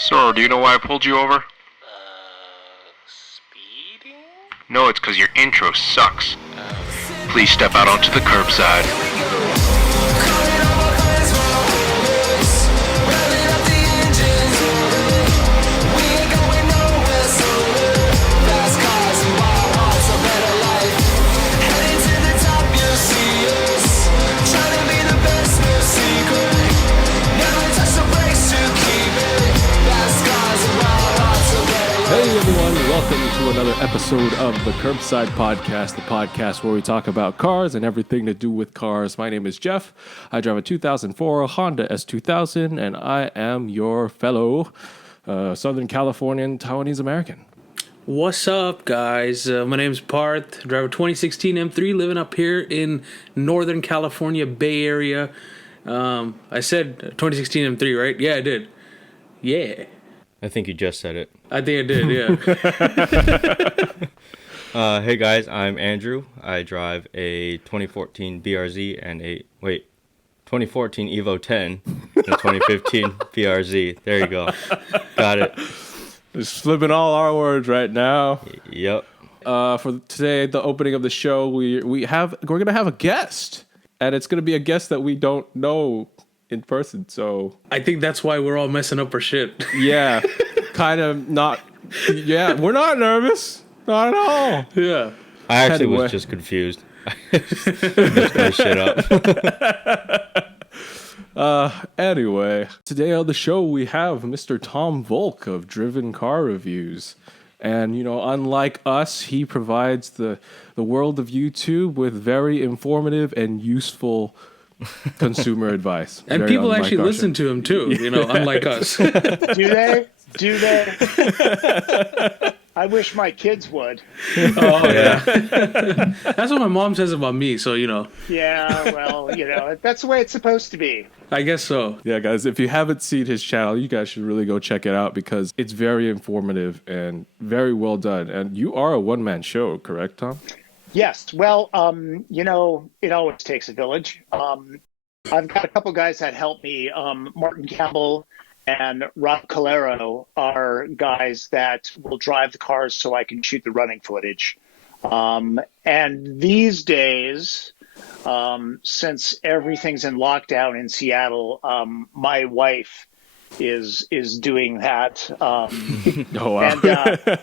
Sir, do you know why I pulled you over? Speeding? No, it's because your intro sucks. Please step out onto the curbside. Hey everyone, welcome to another episode of the Curbside Podcast, the podcast where we talk about cars and everything to do with cars. My name is Jeff. I drive a 2004 Honda S2000, and I am your fellow Southern Californian Taiwanese American. What's up, guys? My name's Parth. I drive a 2016 M3, living up here in Northern California, Bay Area. I said 2016 M3, right? Yeah, I did. Yeah. I think you just said it. I think I did, yeah. Hey guys, I'm Andrew. I drive a 2014 BRZ and 2014 Evo 10 and a 2015 BRZ. There you go. Got it. Just flipping all our words right now. Yep. For today, the opening of the show, we're gonna have a guest, and it's gonna be a guest that we don't know in person. So I think that's why we're all messing up our shit. yeah, kind of not. Yeah, we're not nervous, not at all. Yeah. I actually Anyway. was just confused. Just messed shit up. Anyway, today on the show we have Mr. Tom Voelk of Driven Car Reviews. And, you know, unlike us, he provides the world of YouTube with very informative and useful consumer advice. And Very people unlike actually our listen to him, too, you know, unlike us. Do they? Do they? I wish my kids would. Oh, yeah. That's what my mom says about me, so, you know. Yeah, well, you know, that's the way it's supposed to be. I guess so. Yeah, guys, if you haven't seen his channel, you guys should really go check it out because it's very informative and very well done. And you are a one-man show, correct, Tom? Yes, well, you know, it always takes a village. I've got a couple guys that help me. Martin Campbell and Rob Calero are guys that will drive the cars so I can shoot the running footage. And these days, since everything's in lockdown in Seattle, my wife is doing that. Oh wow! And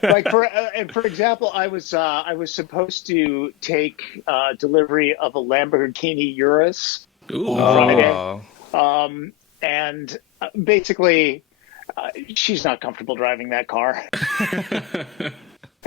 like for example, I was supposed to take delivery of a Lamborghini Urus on Friday, and basically she's not comfortable driving that car.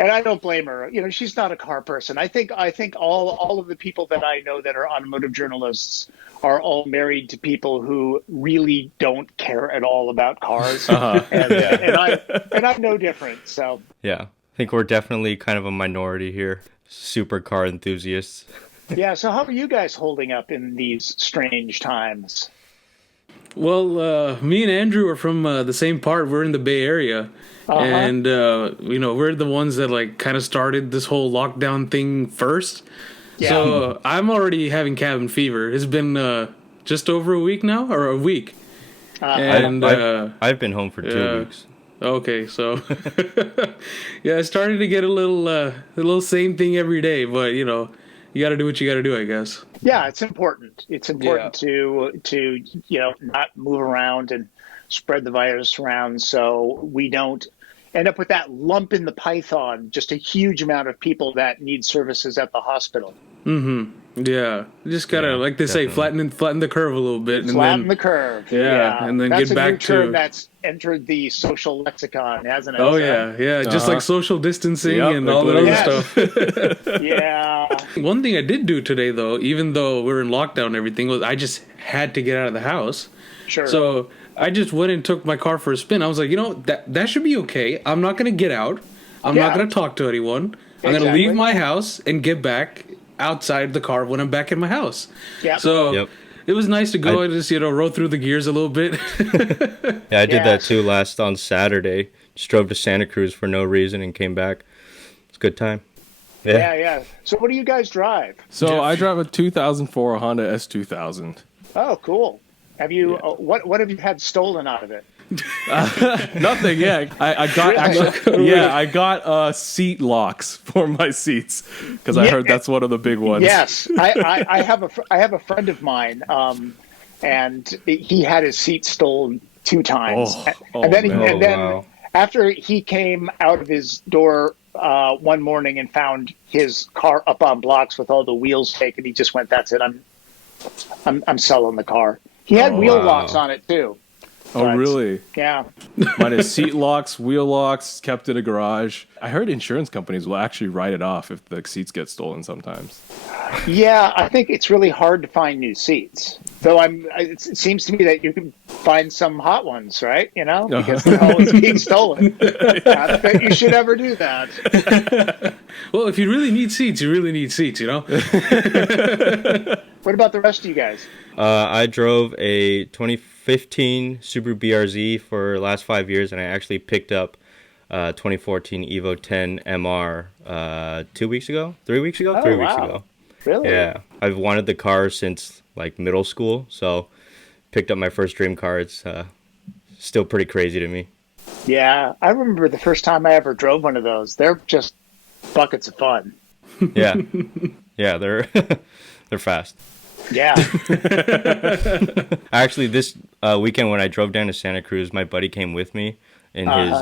And I don't blame her. You know, she's not a car person. I think all of the people that I know that are automotive journalists are all married to people who really don't care at all about cars. And I'm no different. So Yeah. I think we're definitely kind of a minority here. Super car enthusiasts. yeah. So how are you guys holding up in these strange times? Well, me and Andrew are from the same part. We're in the Bay Area. And, you know, we're the ones that, like, kind of started this whole lockdown thing first. Yeah. So I'm already having cabin fever. It's been just over a week now, or a week. And I've been home for 2 weeks. Okay, so yeah, I started to get a little same thing every day, but you know, you got to do what you got to do, I guess. Yeah, it's important. It's important to you know, not move around and spread the virus around so we don't end up with that lump in the python, just a huge amount of people that need services at the hospital. Mm-hmm. Yeah, you just gotta, like they say, flatten the curve a little bit, and Flatten then the curve. Yeah, and then that's get back a new term to that's entered the social lexicon, hasn't it? oh yeah, just like social distancing Yep, and all that other Yes. stuff. Yeah. One thing I did do today, though, even though we're in lockdown and everything, was I just had to get out of the house. Sure. So I just went and took my car for a spin. I was like, you know, that should be okay. I'm not going to get out. I'm not going to talk to anyone. I'm going to leave my house and get back outside the car when I'm back in my house. Yeah. So it was nice to go and just, you know, roll through the gears a little bit. Yeah, I did that too on Saturday. Just drove to Santa Cruz for no reason and came back. It's a good time. Yeah. So what do you guys drive? So I drive a 2004 Honda S2000. Oh, cool. Have you what have you had stolen out of it? Nothing. Yeah, I got I got seat locks for my seats because I heard that's one of the big ones. Yes, I have a friend of mine, and he had his seat stolen 2 times, and then after he came out of his door one morning and found his car up on blocks with all the wheels taken, he just went, "That's it. I'm selling the car." He had wheel locks on it too. Oh, really? Yeah. Mine is seat locks, wheel locks, kept in a garage. I heard insurance companies will actually write it off if the seats get stolen sometimes. Yeah, I think it's really hard to find new seats. Though it seems to me that you can find some hot ones, right? You know, because they're always being stolen. I don't think you should ever do that. Well, if you really need seats, you really need seats, you know? What about the rest of you guys? I drove a 2015 Subaru BRZ for the last 5 years, and I actually picked up 2014 Evo 10 MR 2 weeks ago? 3 weeks ago? 3 weeks ago. Really? Yeah. I've wanted the car since like middle school, so picked up my first dream car. It's still pretty crazy to me. Yeah, I remember the first time I ever drove one of those. They're just buckets of fun. Yeah. Yeah, they're they're fast. Yeah. Actually, this weekend when I drove down to Santa Cruz, my buddy came with me in his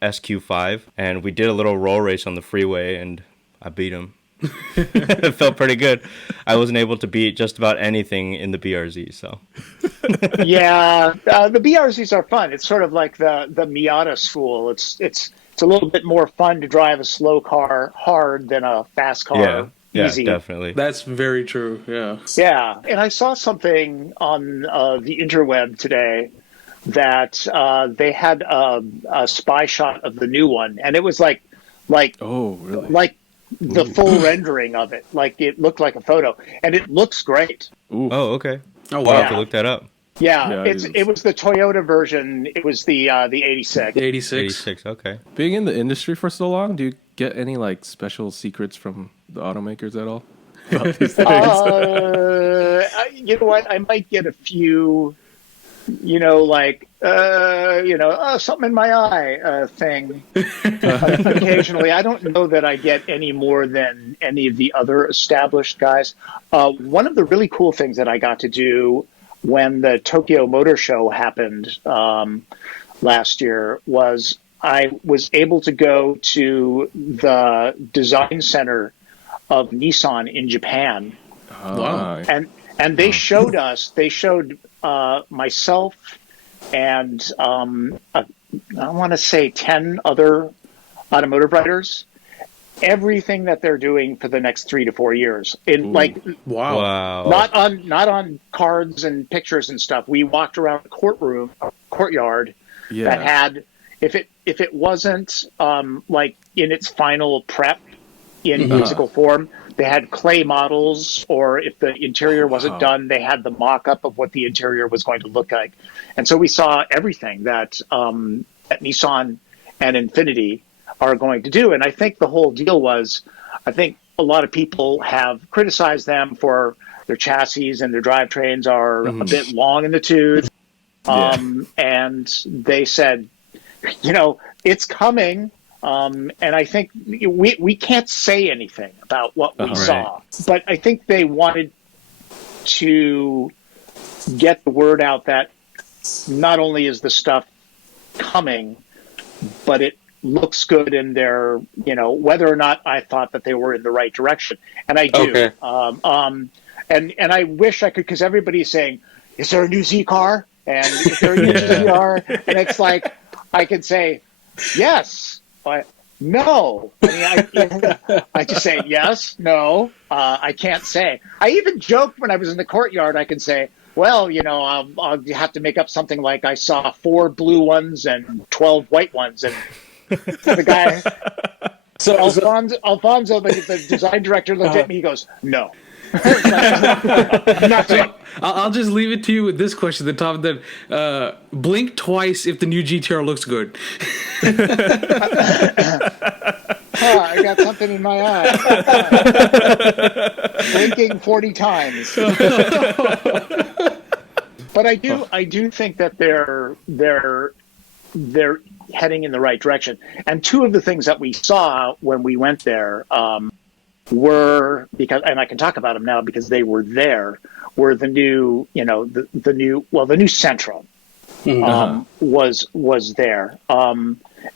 SQ5, and we did a little roll race on the freeway, and I beat him. It felt pretty good. I wasn't able to beat just about anything in the BRZ, so. Yeah, the BRZs are fun. It's sort of like the Miata school. It's a little bit more fun to drive a slow car hard than a fast car. Yeah, easy. definitely. That's very true, yeah. Yeah, and I saw something on the interweb today that they had a spy shot of the new one, and it was like Oh, really? like the full rendering of it. Like it looked like a photo, and it looks great. Ooh. Oh, okay. Oh, I'll wow. have to look that up. Yeah, Yeah, it was the Toyota version. It was the 86. 86. 86, okay. Being in the industry for so long, do you get any like special secrets from the automakers at all about these things? You know what? I might get a few, something in my eye thing occasionally. I don't know that I get any more than any of the other established guys. One of the really cool things that I got to do when the Tokyo Motor Show happened last year was I was able to go to the design center of Nissan in Japan. Wow. And they showed myself and I want to say 10 other automotive writers, everything that they're doing for the next 3 to 4 years. Wow. Not on cards and pictures and stuff. We walked around the courtyard that had, if it wasn't like in its final prep in physical form, they had clay models, or if the interior wasn't done, they had the mock-up of what the interior was going to look like. And so we saw everything that Nissan and Infiniti are going to do. And I think the whole deal was, I think a lot of people have criticized them for their chassis and their drivetrains are a bit long in the tooth. And they said, it's coming. And I think we can't say anything about what we saw, but I think they wanted to get the word out that not only is the stuff coming, but it looks good in their, whether or not I thought that they were in the right direction. And I do. Okay. And I wish I could, because everybody's saying, is there a new Z car? And is there a new GR? And it's like, I can say, yes. But no, I just say yes, no. I can't say. I even joked when I was in the courtyard. I can say, well, I'll have to make up something like I saw 4 blue ones and 12 white ones, and the guy, Alfonso, the design director, looked at me. He goes, no. Nothing. I'll just leave it to you with this question at the top. That blink twice if the new GTR looks good. I got something in my eye. Blinking 40 times. But I do think that they're they're heading in the right direction. And two of the things that we saw when we went there were, because, and I can talk about them now because they were there, were the new, the new Central was there.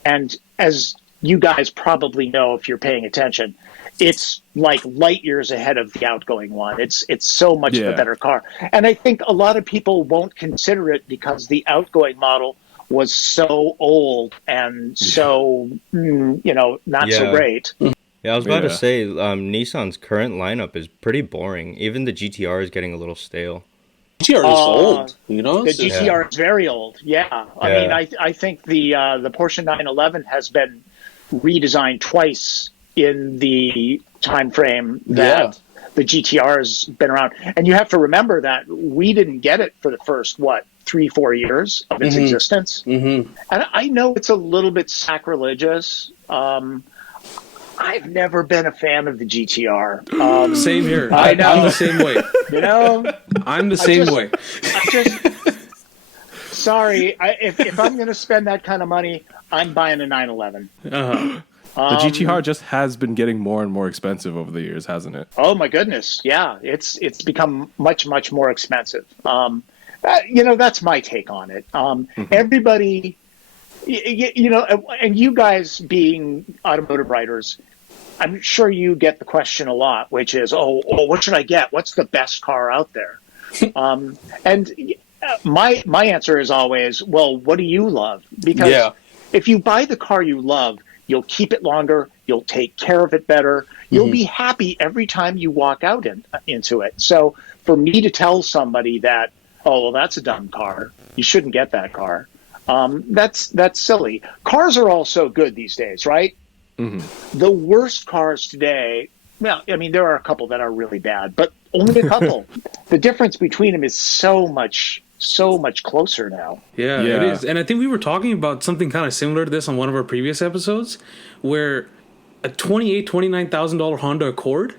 And as you guys probably know, if you're paying attention, it's like light years ahead of the outgoing one. It's so much of a better car. And I think a lot of people won't consider it because the outgoing model was so old and so, not so great. Yeah, I was about to say, Nissan's current lineup is pretty boring. Even the GTR is getting a little stale. GTR is old, The GTR is very old. Yeah, I mean, I think the Porsche 911 has been redesigned twice in the time frame that the GTR has been around. And you have to remember that we didn't get it for the first 3-4 years of its existence. And I know it's a little bit sacrilegious. I've never been a fan of the GTR. Same here. I know. I'm the same way. I'm the same way. Sorry. If I'm going to spend that kind of money, I'm buying a 911. The GTR just has been getting more and more expensive over the years, hasn't it? Oh my goodness. Yeah. It's become much, much more expensive. That's my take on it. Everybody, and you guys being automotive writers, I'm sure you get the question a lot, which is, what should I get? What's the best car out there? And my answer is always, well, what do you love? Because if you buy the car you love, you'll keep it longer, you'll take care of it better, you'll be happy every time you walk out into it. So for me to tell somebody that, that's a dumb car, you shouldn't get that car, that's silly. Cars are all so good these days, right? The worst cars today, well, I mean, there are a couple that are really bad, but only a couple. The difference between them is so much closer now. Yeah, it is. And I think we were talking about something kind of similar to this on one of our previous episodes, where a $29,000 Honda Accord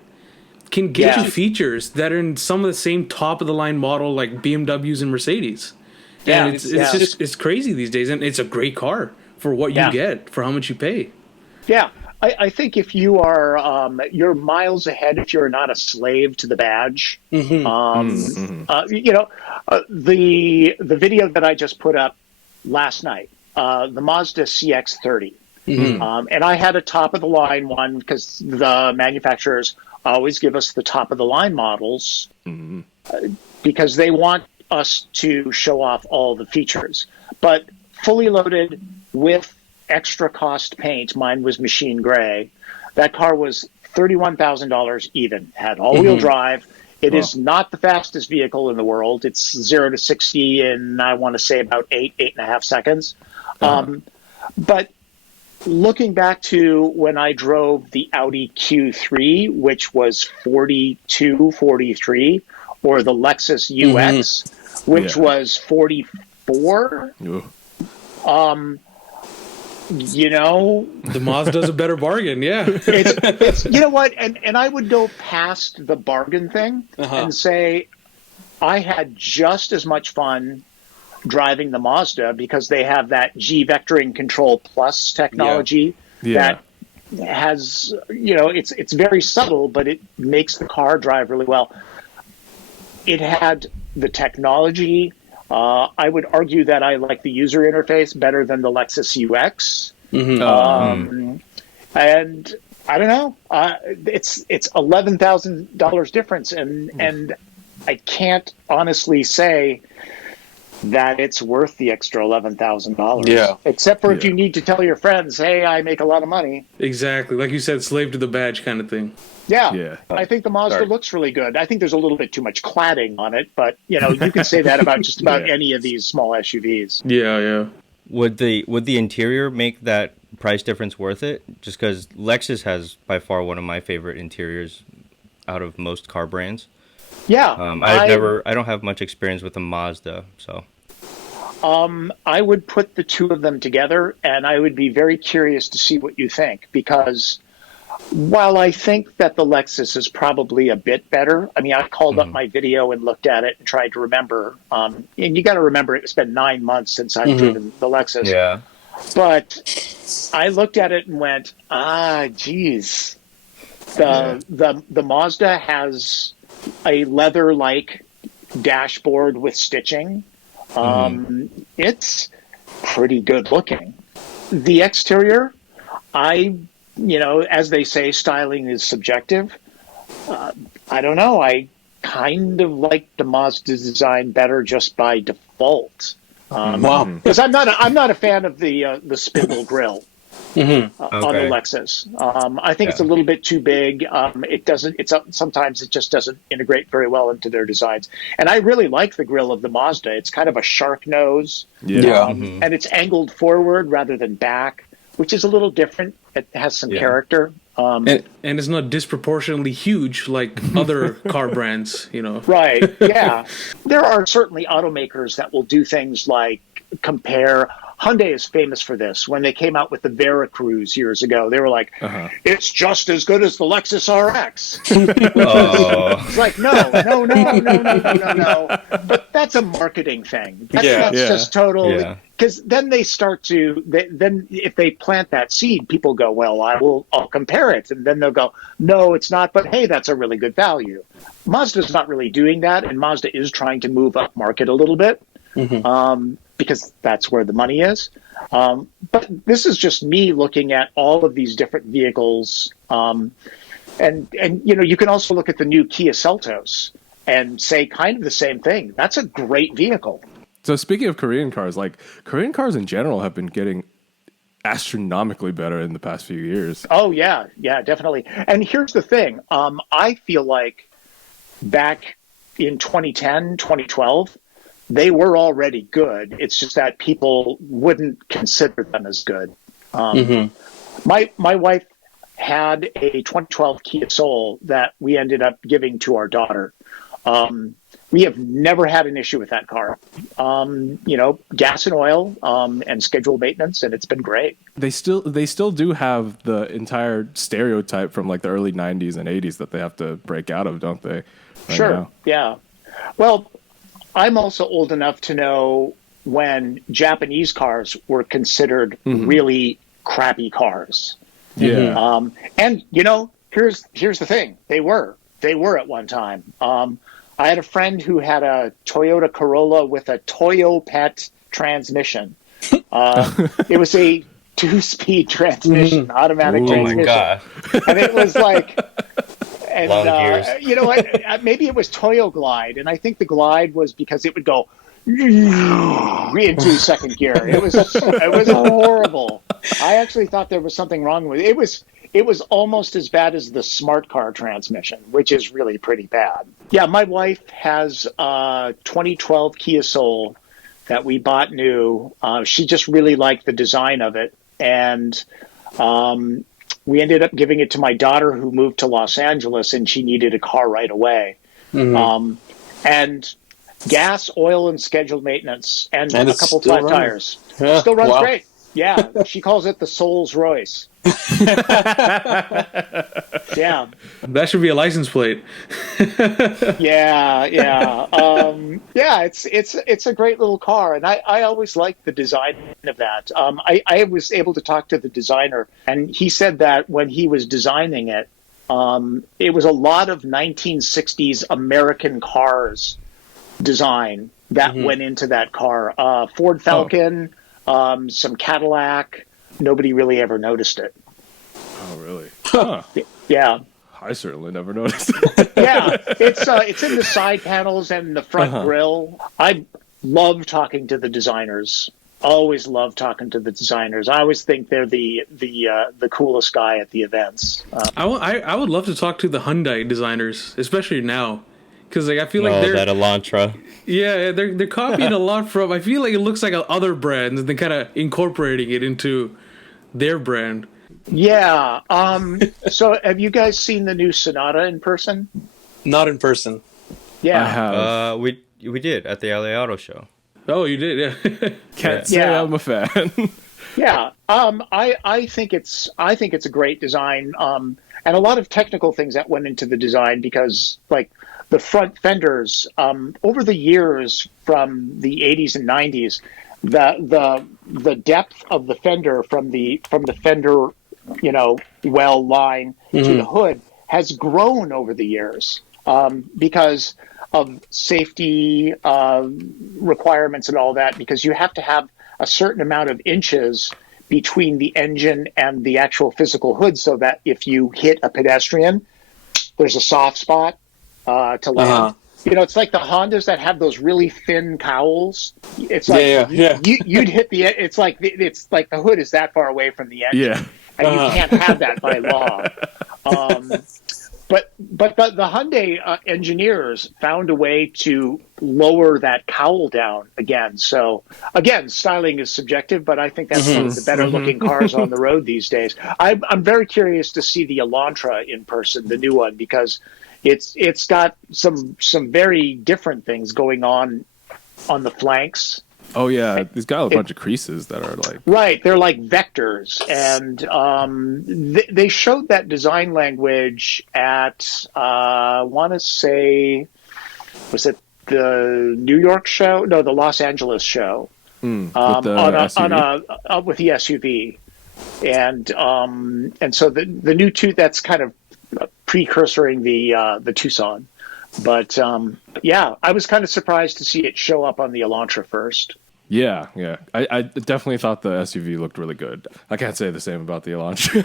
can get you features that are in some of the same top of the line model like BMWs and Mercedes. And it's crazy these days, and it's a great car for what you get, for how much you pay. Yeah. I think if you are, you're miles ahead if you're not a slave to the badge. The video that I just put up last night, the Mazda CX-30, and I had a top of the line one because the manufacturers always give us the top of the line models because they want us to show off all the features. But fully loaded with extra cost paint, mine was machine gray. That car was $31,000 even. Had all-wheel drive. It is not the fastest vehicle in the world. It's 0 to 60 in, I want to say, about 8.5 seconds. But looking back to when I drove the Audi Q3, which was 42, 43, or the Lexus UX, which was 44, the Mazda's a better bargain. it's you know what, and I would go past the bargain thing and say I had just as much fun driving the Mazda because they have that G vectoring control plus technology that has, it's very subtle, but it makes the car drive really well. It had the technology. I would argue that I like the user interface better than the Lexus UX. And I don't know. It's $11,000 difference, and I can't honestly say that it's worth the extra $11,000. Yeah. Except for if you need to tell your friends, hey, I make a lot of money. Exactly. Like you said, slave to the badge kind of thing. Yeah. I think the Mazda looks really good. I think there's a little bit too much cladding on it, but you can say that about just about any of these small SUVs. Yeah. Would the interior make that price difference worth it? Just because Lexus has by far one of my favorite interiors out of most car brands. Yeah. I don't have much experience with the Mazda, so. I would put the two of them together, and I would be very curious to see what you think, because While I think that the Lexus is probably a bit better, I mean, I called up my video and looked at it and tried to remember. And you got to remember, it's been 9 months since I've driven the Lexus. Yeah. But I looked at it and went, geez. The Mazda has a leather-like dashboard with stitching. It's pretty good looking. The exterior, as they say, styling is subjective. I don't know. I kind of like the Mazda design better just by default. Wow. Because I'm not a fan of the spindle grille on the Lexus. I think it's a little bit too big. Sometimes it just doesn't integrate very well into their designs. And I really like the grille of the Mazda. It's kind of a shark nose, and it's angled forward rather than back, which is a little different. It has some character. And it's not disproportionately huge like other car brands, Right, yeah. There are certainly automakers that will do things like compare. Hyundai is famous for this. When they came out with the Veracruz years ago, they were like, it's just as good as the Lexus RX. It's like, no. But that's a marketing thing. That's just total... Because then they start to, then if they plant that seed, people go, well, I'll compare it. And then they'll go, no, it's not. But hey, that's a really good value. Mazda's not really doing that. And Mazda is trying to move up market a little bit because that's where the money is. But this is just me looking at all of these different vehicles. And you can also look at the new Kia Seltos and say kind of the same thing. That's a great vehicle. So speaking of Korean cars, like Korean cars in general have been getting astronomically better in the past few years. Oh, yeah, definitely. And here's the thing. I feel like back in 2010, 2012, they were already good. It's just that people wouldn't consider them as good. My wife had a 2012 Kia Soul that we ended up giving to our daughter. We have never had an issue with that car. Gas and oil and scheduled maintenance, and it's been great. They still do have the entire stereotype from like the early 90s and 80s that they have to break out of, don't they? Sure, now. Yeah. Well, I'm also old enough to know when Japanese cars were considered really crappy cars. Yeah. And, here's the thing. They were at one time. I had a friend who had a Toyota Corolla with a Toyo Pet transmission. It was a 2-speed transmission, automatic transmission. Oh my God. And it was like, and long gears. Maybe it was Toyo Glide, and I think the Glide was because it would go into second gear. It was horrible. I actually thought there was something wrong with it. It was almost as bad as the smart car transmission, which is really pretty bad. Yeah, my wife has a 2012 Kia Soul that we bought new. She just really liked the design of it. And we ended up giving it to my daughter who moved to Los Angeles, and she needed a car right away. And gas, oil, and scheduled maintenance, and a couple flat tires. Yeah. Still runs great. Yeah, she calls it the Rolls Royce. Yeah. That should be a license plate. Yeah. It's a great little car, and I always liked the design of that. I was able to talk to the designer, and he said that when he was designing it, it was a lot of 1960s American cars design that went into that car. Ford Falcon, some Cadillac. Nobody really ever noticed it. Oh, really? Huh. Yeah. I certainly never noticed. Yeah, it's in the side panels and the front grille. I love talking to the designers. Always love talking to the designers. I always think they're the coolest guy at the events. I would love to talk to the Hyundai designers, especially now, because I feel like they're that Elantra. Yeah, they're copying a lot from. I feel like it looks like other brands, and they're kind of incorporating it into their brand. Yeah. So have you guys seen the new Sonata in person? Not in person. Yeah. I have. We did at the LA Auto Show. Oh, you did, yeah. Can't say I'm a fan. Yeah. I think it's a great design. and a lot of technical things that went into the design, because like the front fenders, over the years from the 80s and 90s, the depth of the fender from the fender, well line to the hood has grown over the years, because of safety requirements and all that, because you have to have a certain amount of inches between the engine and the actual physical hood, so that if you hit a pedestrian, there's a soft spot to land. It's like the Hondas that have those really thin cowls. It's like you'd hit it's like the hood is that far away from the engine, and you can't have that by law. But the Hyundai engineers found a way to lower that cowl down again. So again, styling is subjective, but I think that's one of the better looking cars on the road these days. I'm very curious to see the Elantra in person, the new one, because it's got some very different things going on the flanks. Oh yeah, it's got a bunch of creases that are like they're like vectors, and they showed that design language at I want to say, was it the New York show? No, the Los Angeles show. with the SUV. With the SUV, and so the new that's kind of precursoring the Tucson. But I was kind of surprised to see it show up on the Elantra first. Yeah. I definitely thought the SUV looked really good. I can't say the same about the Elantra.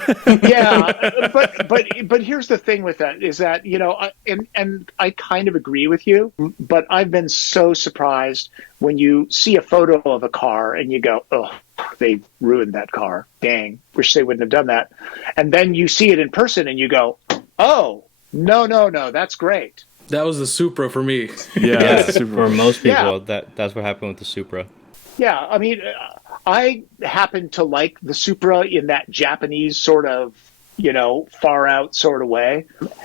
but here's the thing with that is that, and I kind of agree with you, but I've been so surprised when you see a photo of a car and you go, oh, they ruined that car. Dang, wish they wouldn't have done that. And then you see it in person and you go, oh, no, that's great. That was the Supra for me. Yeah, for most people, that's what happened with the Supra. Yeah, I mean, I happen to like the Supra in that Japanese sort of, far out sort of way.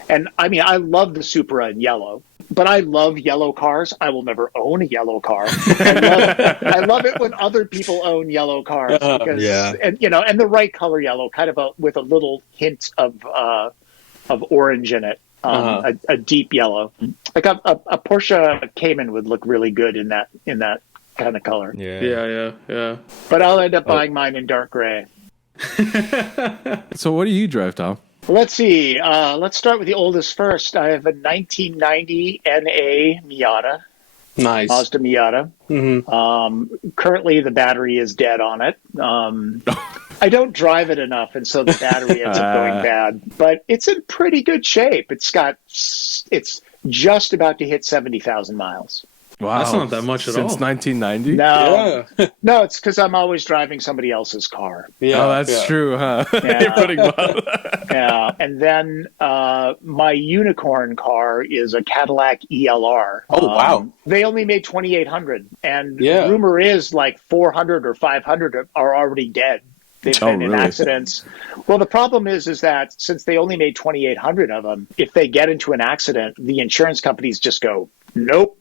And I mean, I love the Supra in yellow, but I love yellow cars. I will never own a yellow car. I love it when other people own yellow cars because, and the right color yellow, kind of with a little hint of orange in it. A deep yellow, like a Porsche Cayman would look really good in that kind of color. Yeah. But I'll end up buying mine in dark gray. So what do you drive, Tom? Let's see. Let's start with the oldest first. I have a 1990 NA Miata. Nice. Mazda Miata. Mm-hmm. Currently, the battery is dead on it. I don't drive it enough, and so the battery ends up going bad. But it's in pretty good shape. It's just about to hit 70,000 miles. Wow, that's not that much at all. Since 1990? No, it's because I'm always driving somebody else's car. Yeah, that's true, huh? You're putting Yeah, and then my unicorn car is a Cadillac ELR. Oh, wow. They only made 2,800, and rumor is like 400 or 500 are already dead. They've been in accidents. Well, the problem is that since they only made 2,800 of them, if they get into an accident, the insurance companies just go, nope.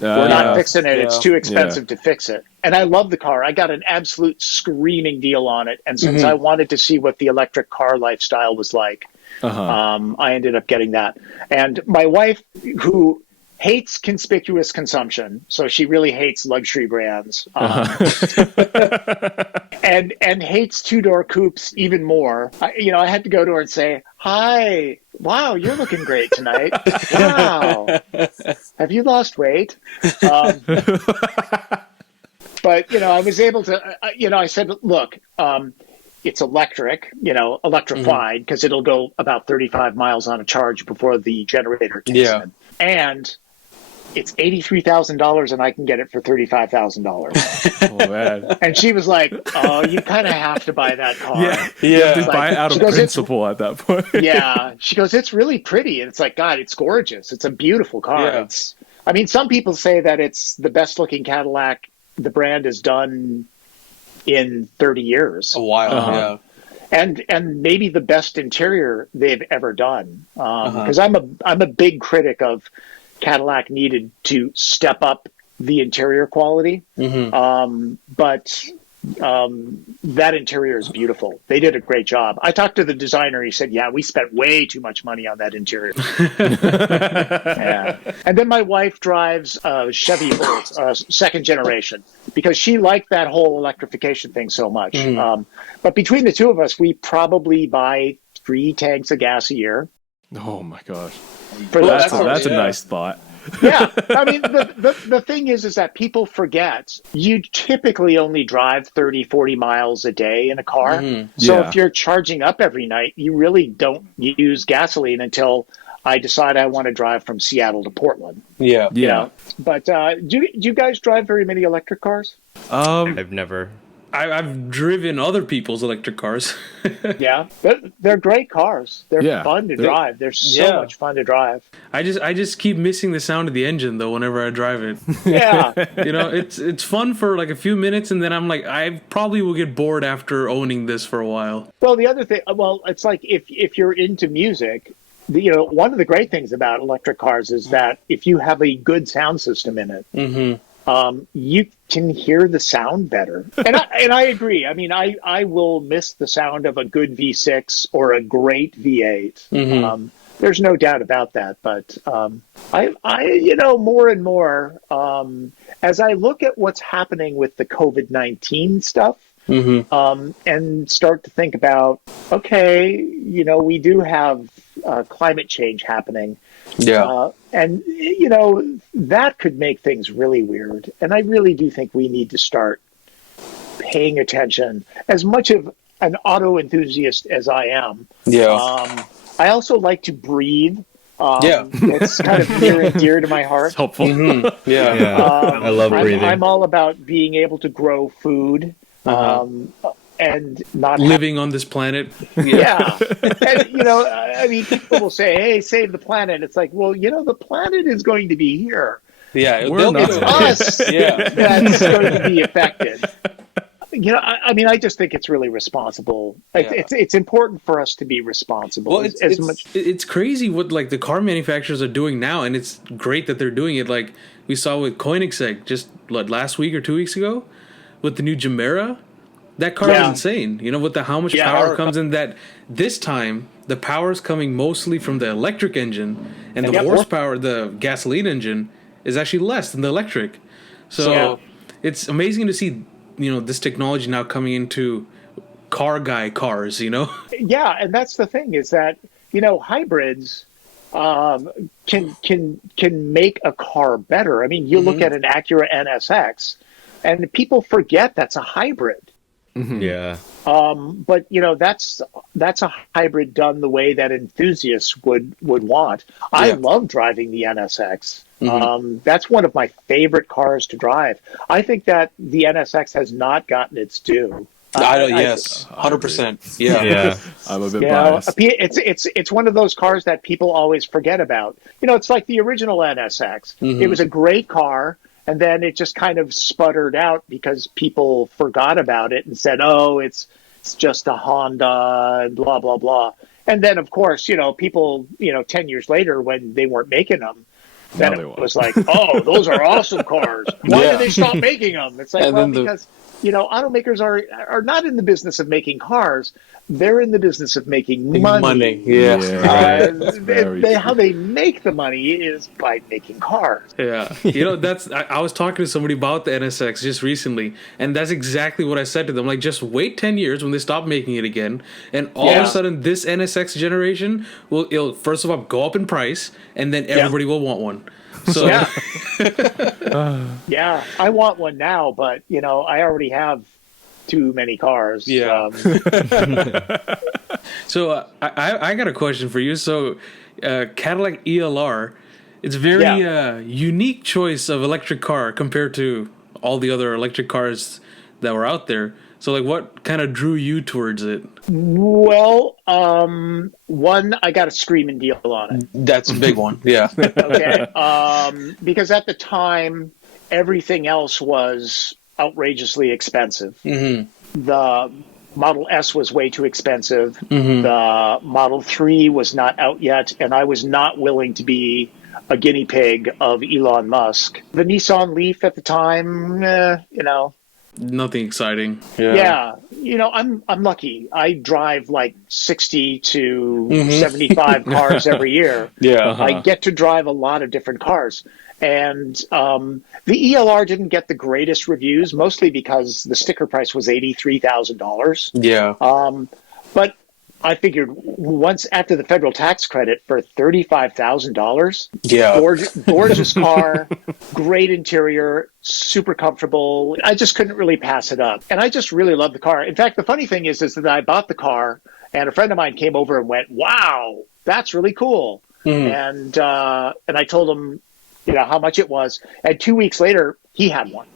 We're not fixing it. It's too expensive to fix it. And I love the car. I got an absolute screaming deal on it. And since I wanted to see what the electric car lifestyle was like, I ended up getting that. And my wife, who hates conspicuous consumption, so she really hates luxury brands, and hates two-door coupes even more. I had to go to her and say, "Hi, wow, you're looking great tonight. Wow, have you lost weight?" But I was able to. I said, "Look, it's electric, electrified, because it'll go about 35 miles on a charge before the generator kicks in, and it's $83,000 and I can get it for $35,000. Oh, man. And she was like, "Oh, you kind of have to buy that car." You have to buy it out of principle at that point. She goes, "It's really pretty." And it's like, God, it's gorgeous. It's a beautiful car. Yeah. Some people say that it's the best looking Cadillac the brand has done in 30 years. A while, And maybe the best interior they've ever done. Because I'm a big critic of Cadillac needed to step up the interior quality. But that interior is beautiful. They did a great job. I talked to the designer. He said, yeah, we spent way too much money on that interior. Yeah. And then my wife drives a Chevy Volt, second generation, because she liked that whole electrification thing so much. But between the two of us, we probably buy 3 tanks of gas a year. Oh my gosh. That's a nice thought. Yeah, I mean, the thing is that people forget you typically only drive 30, 40 miles a day in a car. So if you're charging up every night, you really don't use gasoline until I decide I want to drive from Seattle to Portland. Yeah. You know? But do you guys drive very many electric cars? I've never. I've driven other people's electric cars. Yeah, they're great cars. They're fun to drive. They're so much fun to drive. I just keep missing the sound of the engine though whenever I drive it. Yeah. You know, it's fun for like a few minutes, and then I'm like, I probably will get bored after owning this for a while. Well, the other thing, it's like if you're into music, one of the great things about electric cars is that if you have a good sound system in it, you can hear the sound better. And I agree. I mean, I will miss the sound of a good V6 or a great V8. There's no doubt about that. But I more and more, as I look at what's happening with the COVID-19 stuff, and start to think about, okay, we do have climate change happening. Yeah. And, that could make things really weird. And I really do think we need to start paying attention. As much of an auto enthusiast as I am, I also like to breathe. It's kind of near and dear to my heart. It's helpful. I love breathing. I'm all about being able to grow food. And not living on this planet. Yeah. And, I mean, people will say, hey, save the planet. It's like, well, the planet is going to be here. Yeah. It's us that's going to be affected. I mean, I just think it's really responsible. It's important for us to be responsible. Well, it's crazy what like the car manufacturers are doing now, and it's great that they're doing it. Like we saw with Koenigsegg just last week or 2 weeks ago with the new Gemera. That car is insane. With how much power comes in that this time, the power is coming mostly from the electric engine, and the horsepower, the gasoline engine, is actually less than the electric. So it's amazing to see, this technology now coming into cars, Yeah, and that's the thing is that, hybrids can make a car better. I mean, you look at an Acura NSX, and people forget that's a hybrid. Yeah. But that's a hybrid done the way that enthusiasts would want. I love driving the NSX. That's one of my favorite cars to drive. I think that the NSX has not gotten its due. Yes, 100%. Yeah. I'm a bit biased. It's one of those cars that people always forget about. It's like the original NSX. It was a great car. And then it just kind of sputtered out because people forgot about it and said, oh, it's just a Honda and blah, blah, blah. And then, of course, people, 10 years later when they weren't making them, then it was like, oh, those are awesome cars. Why did they stop making them? It's like, because, automakers are not in the business of making cars. They're in the business of making money. How they make the money is by making cars. Yeah. I was talking to somebody about the NSX just recently, and that's exactly what I said to them. Like, just wait 10 years when they stop making it again, and all of a sudden this NSX generation it'll first of all go up in price, and then everybody will want one. So I want one now, but I already have too many cars. So I got a question for you. So Cadillac ELR, it's a very unique choice of electric car compared to all the other electric cars that were out there. So like, what kind of drew you towards it? Well, one, I got a screaming deal on it. That's a big one. Yeah. Okay. Because at the time, everything else was outrageously expensive. The Model S was way too expensive. The Model 3 was not out yet, and I was not willing to be a guinea pig of Elon Musk. The Nissan Leaf at the time, Nothing exciting. Yeah. You know, I'm lucky. I drive like 60 to 75 cars every year. Yeah. I get to drive a lot of different cars. And the ELR didn't get the greatest reviews, mostly because the sticker price was $83,000. Yeah. But I figured once after the federal tax credit for $35,000, Yeah. gorgeous car, great interior, super comfortable. I just couldn't really pass it up. And I just really love the car. In fact, the funny thing is that I bought the car and a friend of mine came over and went, "Wow, that's really cool." And I told him, you know, how much it was. And 2 weeks later, he had one.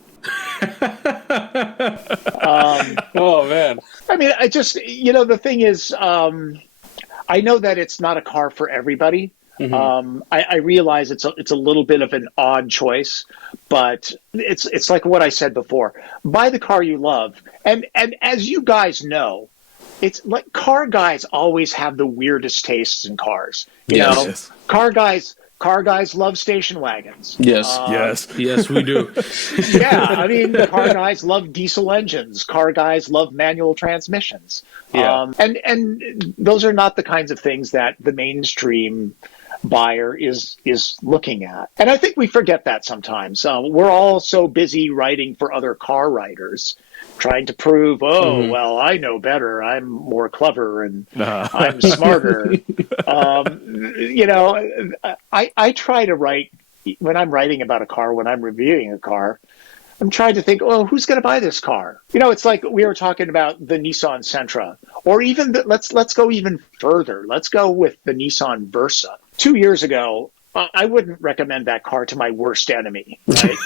Oh, man. I mean, I just, you know, the thing is, I know that it's not a car for everybody. I realize it's a little bit of an odd choice, but it's like what I said before. Buy the car you love. And as you guys know, it's like car guys always have the weirdest tastes in cars. You know, Yes. car guys love station wagons. Yes. Yes, we do. Yeah, I mean, car guys love diesel engines. Car guys love manual transmissions. Yeah. And those are not the kinds of things that the mainstream buyer is looking at. And I think we forget that sometimes. We're all so busy writing for other car writers, trying to prove, well, I know better. I'm more clever and I'm smarter. You know, I try to write, when I'm writing about a car, when I'm reviewing a car, I'm trying to think, oh, who's going to buy this car? You know, it's like we were talking about the Nissan Sentra, or even let's go even further. Let's go with the Nissan Versa. 2 years ago, I wouldn't recommend that car to my worst enemy, right?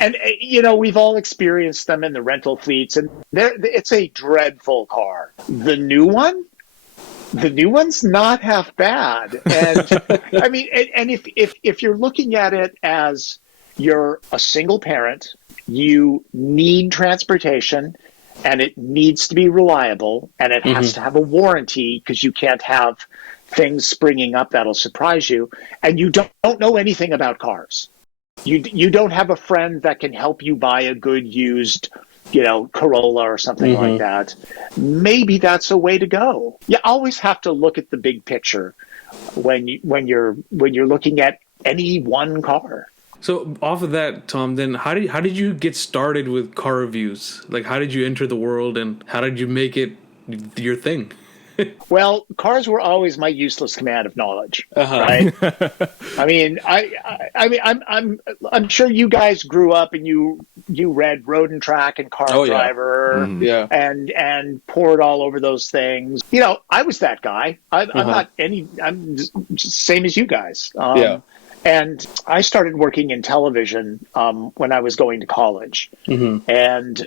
And, you know, we've all experienced them in the rental fleets, and it's a dreadful car. The new one's not half bad. And I mean, and if you're looking at it as you're a single parent, you need transportation, and it needs to be reliable, and it has to have a warranty because you can't have things springing up that'll surprise you, and you don't know anything about cars. You don't have a friend that can help you buy a good used, you know, Corolla or something like that. Maybe that's a way to go. You always have to look at the big picture when you're looking at any one car. So off of that, Tom, then how did you get started with car reviews? Like, how did you enter the world, and how did you make it your thing? Well, cars were always my useless command of knowledge, right? I mean, I'm sure you guys grew up and you read Road and Track and Car Driver, and poured all over those things. You know, I was that guy. I'm just same as you guys. And I started working in television when I was going to college, and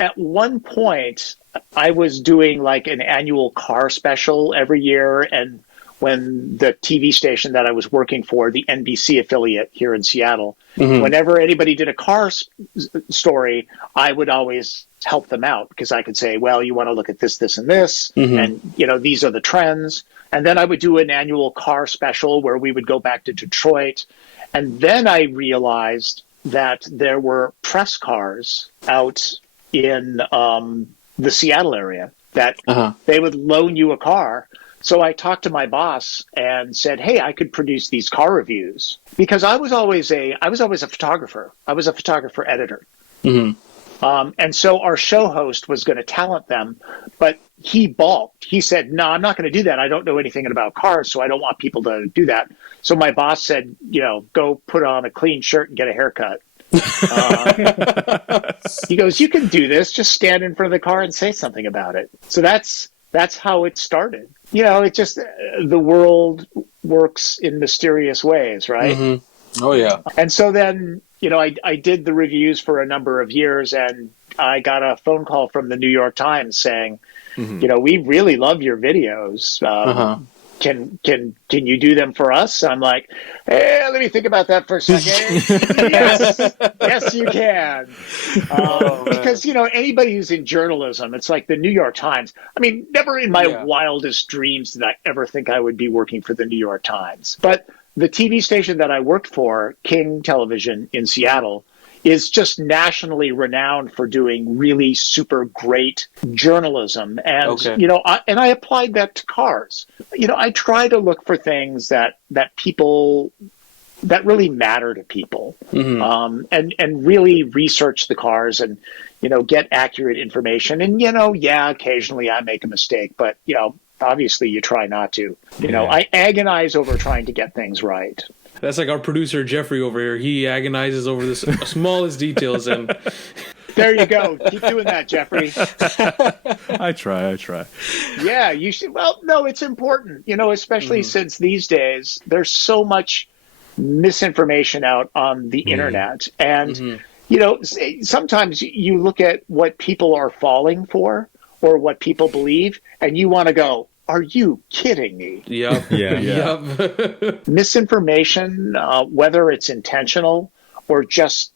at one point, I was doing like an annual car special every year. And when the TV station that I was working for, the NBC affiliate here in Seattle, whenever anybody did a car story, I would always help them out because I could say, well, you want to look at this, this, and this, and, you know, these are the trends. And then I would do an annual car special where we would go back to Detroit. And then I realized that there were press cars out in the Seattle area that they would loan you a car. So I talked to my boss and said, hey, I could produce these car reviews because I was always a photographer. I was a photographer editor. And so our show host was going to talent them, but he balked. He said, no, I'm not going to do that. I don't know anything about cars, so I don't want people to do that. So my boss said, you know, go put on a clean shirt and get a haircut. He goes, you can do this. Just stand in front of the car and say something about it. So that's how it started. You know, it just, the world works in mysterious ways, right? Oh, yeah. And so then, you know, I did the reviews for a number of years, and I got a phone call from the New York Times saying, you know, we really love your videos. Can you do them for us? I'm like, hey, let me think about that for a second. Yes, you can. Because, you know, anybody who's in journalism, it's like the New York Times. I mean, never in my wildest dreams did I ever think I would be working for the New York Times. But the TV station that I worked for, King Television in Seattle, is just nationally renowned for doing really super great journalism. And, I applied that to cars. I try to look for things that really matter to people, and really research the cars and, get accurate information. And, occasionally I make a mistake, but, obviously you try not to. I agonize over trying to get things right. That's like our producer Jeffrey over here. He agonizes over the smallest details, and there you go. Keep doing that, Jeffrey. I try. Yeah, you should. Well, no, it's important, especially since these days there's so much misinformation out on the internet. And, sometimes you look at what people are falling for or what people believe, and you want to go, are you kidding me? Yep. Yep. Misinformation, whether it's intentional or just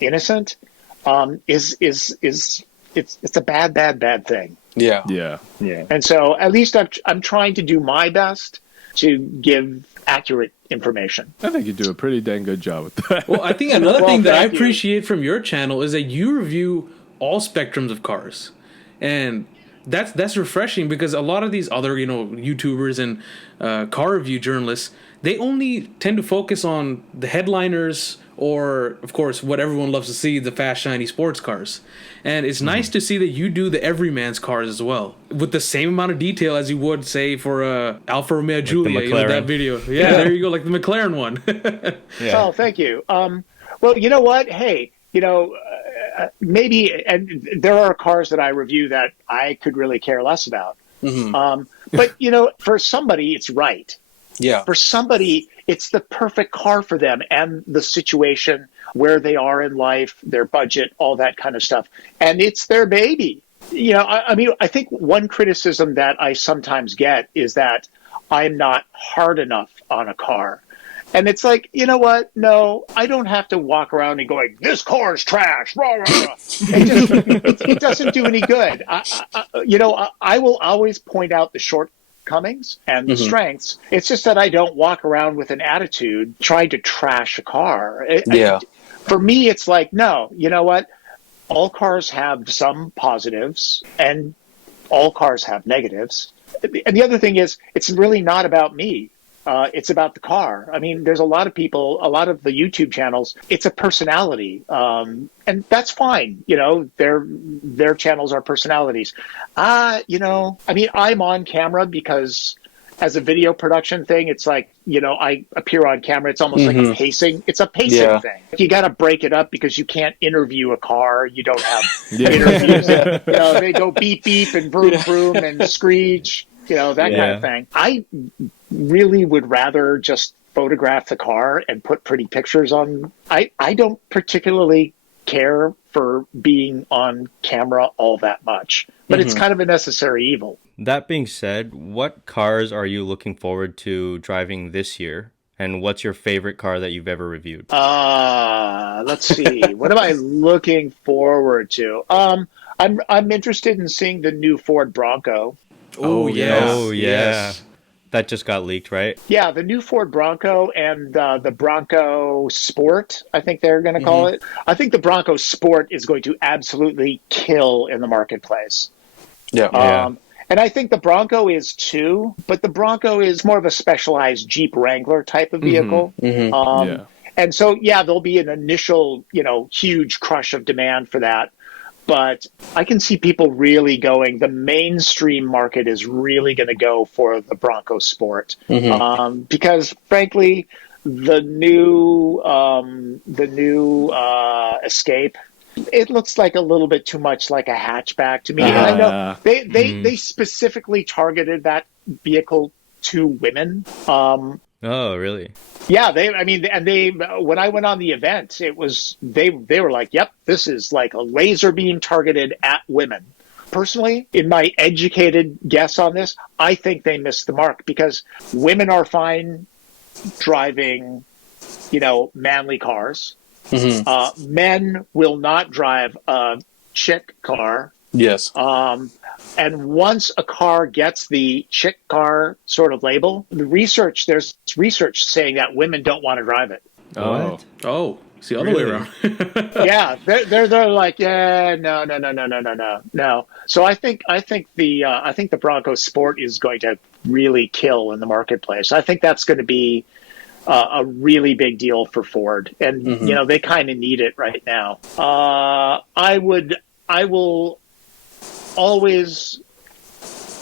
innocent, is it's a bad thing. Yeah. And so at least I'm trying to do my best to give accurate information. I think you do a pretty dang good job with that. Well, I think another thing that I appreciate from your channel is that you review all spectrums of cars. And that's refreshing, because a lot of these other, YouTubers and car review journalists, they only tend to focus on the headliners or, of course, what everyone loves to see, the fast, shiny sports cars. And it's nice to see that you do the everyman's cars as well, with the same amount of detail as you would, say, for Alfa Romeo Giulia, that video. Yeah, there you go, like the McLaren one. Yeah. Oh, thank you. Well, you know what? Hey, maybe, and there are cars that I review that I could really care less about. But, for somebody, it's right. Yeah. For somebody, it's the perfect car for them and the situation where they are in life, their budget, all that kind of stuff. And it's their baby. I think one criticism that I sometimes get is that I'm not hard enough on a car. And it's like, you know what? No, I don't have to walk around and going, this car is trash. Rah, rah, rah. It doesn't do any good. I will always point out the shortcomings and the strengths. It's just that I don't walk around with an attitude trying to trash a car. For me, it's like, no, you know what? All cars have some positives and all cars have negatives. And the other thing is, it's really not about me. It's about the car. I mean, there's a lot of people, a lot of the YouTube channels, it's a personality. And that's fine. Their channels are personalities. I'm on camera because as a video production thing, it's like, I appear on camera. It's almost like a pacing. It's a pacing thing. You got to break it up because you can't interview a car. You don't have interviews. They go beep, beep and vroom, vroom and screech, that kind of thing. I really would rather just photograph the car and put pretty pictures on. I don't particularly care for being on camera all that much, but it's kind of a necessary evil. That being said, what cars are you looking forward to driving this year? And what's your favorite car that you've ever reviewed? Let's see. What am I looking forward to? I'm interested in seeing the new Ford Bronco. Oh yeah. That just got leaked, right? Yeah, the new Ford Bronco and the Bronco Sport, I think they're going to call it. I think the Bronco Sport is going to absolutely kill in the marketplace. Yeah. And I think the Bronco is too, but the Bronco is more of a specialized Jeep Wrangler type of vehicle. And so, there'll be an initial, huge crush of demand for that. But I can see people really going, the mainstream market is really going to go for the Bronco Sport. Because frankly, the new Escape, it looks like a little bit too much like a hatchback to me. And I know they specifically targeted that vehicle to women. Oh, really? Yeah, when I went on the event, it was they were like, "Yep, this is like a laser beam targeted at women." Personally, in my educated guess on this, I think they missed the mark because women are fine driving, manly cars. Men will not drive a chick car. Yes. And once a car gets the chick car sort of label, there's research saying that women don't want to drive it. What? Oh. It's the other way around. Yeah, they're like, yeah, no. So I think the Bronco Sport is going to really kill in the marketplace. I think that's going to be a really big deal for Ford, and you know they kind of need it right now. I will always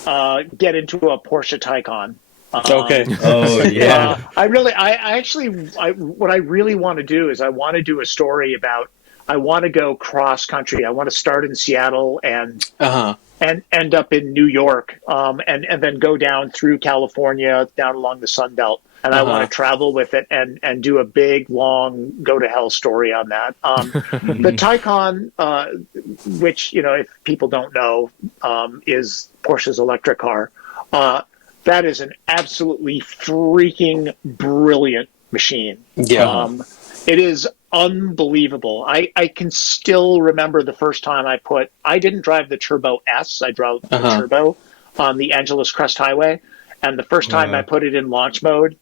get into a Porsche Taycan. Okay. Oh yeah. What I really want to do is I want to do a story about. I want to go cross country. I want to start in Seattle and end up in New York, and then go down through California, down along the Sun Belt. And I want to travel with it and do a big, long, go to hell story on that. The Taycan, which, you know, if people don't know, is Porsche's electric car. That is an absolutely freaking brilliant machine. Yeah. It is unbelievable. I can still remember the first time I didn't drive the Turbo S. I drove the Turbo on the Angeles Crest Highway. And the first time I put it in launch mode,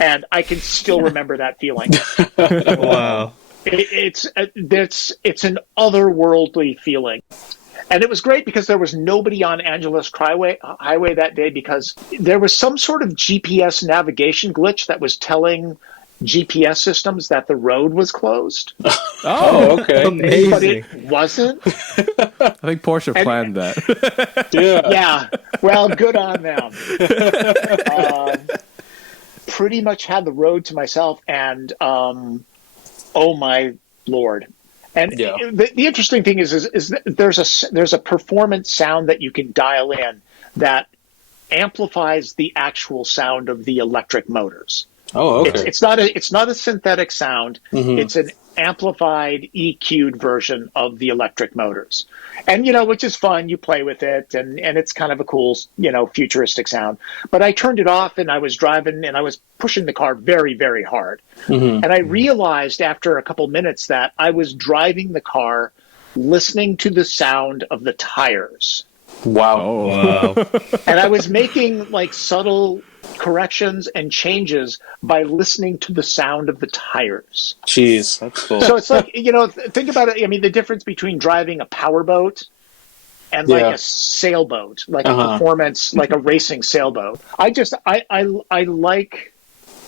and I can still remember that feeling. Wow. It's an otherworldly feeling. And it was great because there was nobody on Angeles Highway that day because there was some sort of GPS navigation glitch that was telling GPS systems that the road was closed. Oh, okay. Amazing. But it wasn't. I think Porsche planned that. Yeah. Well, good on them. Pretty much had the road to myself, and oh my Lord. And the interesting thing is that there's a performance sound that you can dial in that amplifies the actual sound of the electric motors. Oh, okay. It's not a synthetic sound. It's an amplified, EQ'd version of the electric motors. And, you know, which is fun. You play with it, and it's kind of a cool, you know, futuristic sound. But I turned it off, and I was driving, and I was pushing the car very, very hard. And I realized after a couple minutes that I was driving the car listening to the sound of the tires. Wow. Oh, wow. And I was making, like, subtle corrections and changes by listening to the sound of the tires. Jeez, that's cool. So it's like, you know, think about it. I mean, the difference between driving a powerboat and like a sailboat, like a performance, like a racing sailboat. I like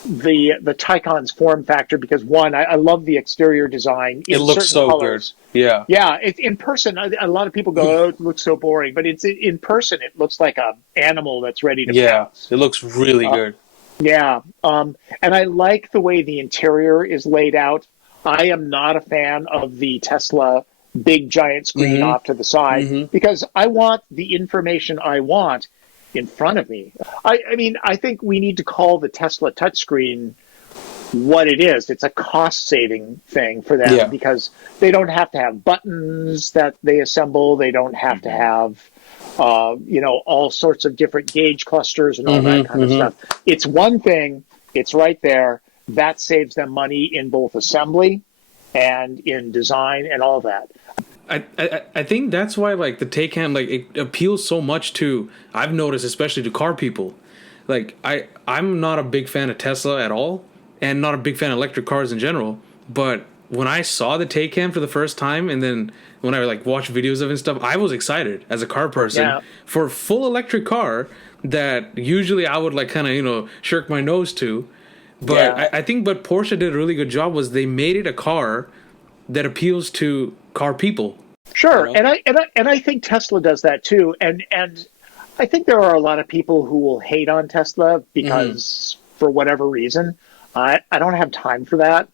the Taycan's form factor because one, I love the exterior design. It looks so colors. Good. Yeah. Yeah. It's in person. A lot of people go, "Oh, it looks so boring," but it's in person. It looks like a animal that's ready to pounce. It looks really good. Yeah. And I like the way the interior is laid out. I am not a fan of the Tesla big giant screen off to the side because I want the information I want in front of me. I mean, I think we need to call the Tesla touchscreen what it is. It's a cost-saving thing for them because they don't have to have buttons that they assemble. They don't have to have, you know, all sorts of different gauge clusters and all that kind of stuff. It's one thing. It's right there. That saves them money in both assembly and in design and all that. I think that's why, like, the Taycan, like, it appeals so much to, I've noticed, especially to car people. Like, I'm not a big fan of Tesla at all, and not a big fan of electric cars in general, but when I saw the Taycan for the first time, and then when I, like, watched videos of it and stuff, I was excited as a car person for a full electric car that usually I would, like, kind of, you know, shirk my nose to. But I think what Porsche did a really good job was they made it a car that appeals to car people. Sure, you know? and I think Tesla does that too. And I think there are a lot of people who will hate on Tesla because for whatever reason. I don't have time for that.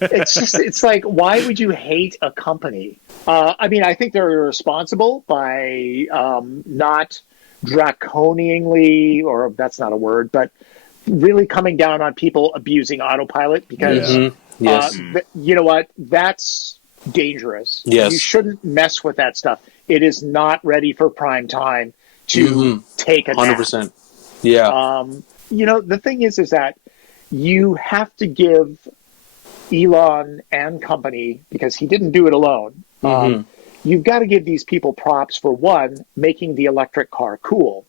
It's like, why would you hate a company? I mean, I think they're irresponsible by not draconianly, or that's not a word, but really coming down on people abusing autopilot because, you know what, that's dangerous. Yes. You shouldn't mess with that stuff. It is not ready for prime time to take a nap. 100%. Yeah. You know, the thing is that you have to give Elon and company, because he didn't do it alone, you've got to give these people props for, one, making the electric car cool.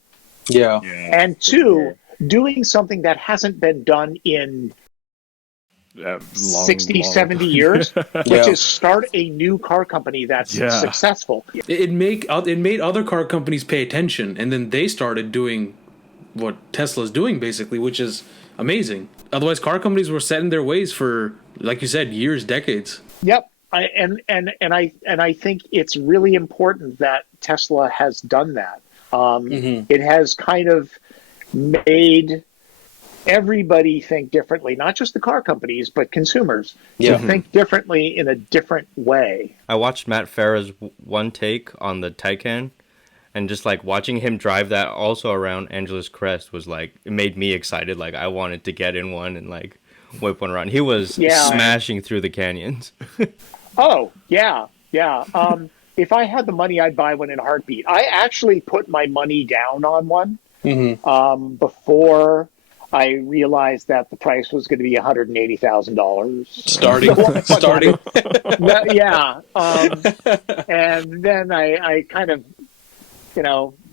Yeah. And two, doing something that hasn't been done in 60, 70 years, which is start a new car company that's successful. It made other car companies pay attention, and then they started doing what Tesla's doing, basically, which is amazing. Otherwise, car companies were set in their ways for, like you said, years, decades. Yep. I think it's really important that Tesla has done that. It has kind of made everybody think differently, not just the car companies, but consumers to think differently in a different way. I watched Matt Farah's one take on the Taycan, and just like watching him drive that also around Angeles Crest was like, it made me excited. Like I wanted to get in one and like whip one around. He was smashing through the canyons. Oh, yeah. If I had the money, I'd buy one in a heartbeat. I actually put my money down on one before I realized that the price was going to be $180,000. Starting. Yeah. And then I kind of,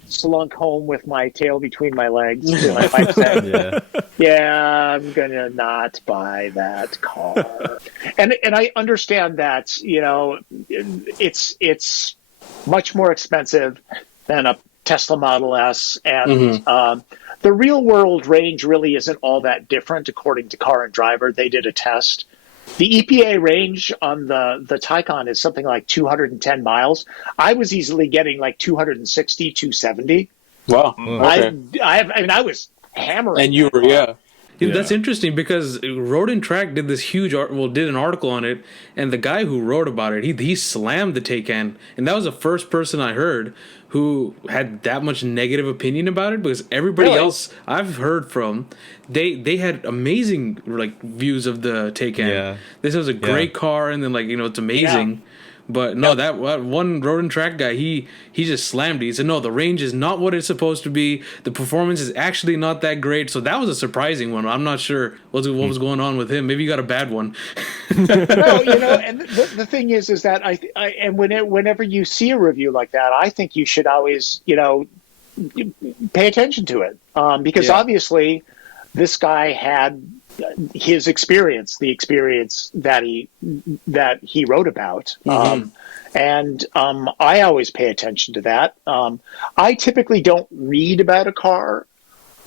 slunk home with my tail between my legs. My wife said, I'm going to not buy that car. And I understand that, it's much more expensive than a Tesla Model S. And the real world range really isn't all that different, according to Car and Driver. They did a test. The EPA range on the Taycan is something like 210 miles. I was easily getting like 260, 270. Wow. Okay. I was hammering. And you were, That's interesting because Road and Track did this did an article on it, and the guy who wrote about it, he slammed the Taycan, and that was the first person I heard who had that much negative opinion about it, because everybody else I've heard from, they had amazing views of the Taycan. Yeah. This was a great car, and then it's amazing. Yeah. But no, that one Road and Track guy, he just slammed it. He said, no, the range is not what it's supposed to be. The performance is actually not that great. So that was a surprising one. I'm not sure what was going on with him. Maybe he got a bad one. Well, and the thing is that whenever you see a review like that, I think you should always, pay attention to it. Because obviously this guy had his experience, the experience that he wrote about. And I always pay attention to that. I typically don't read about a car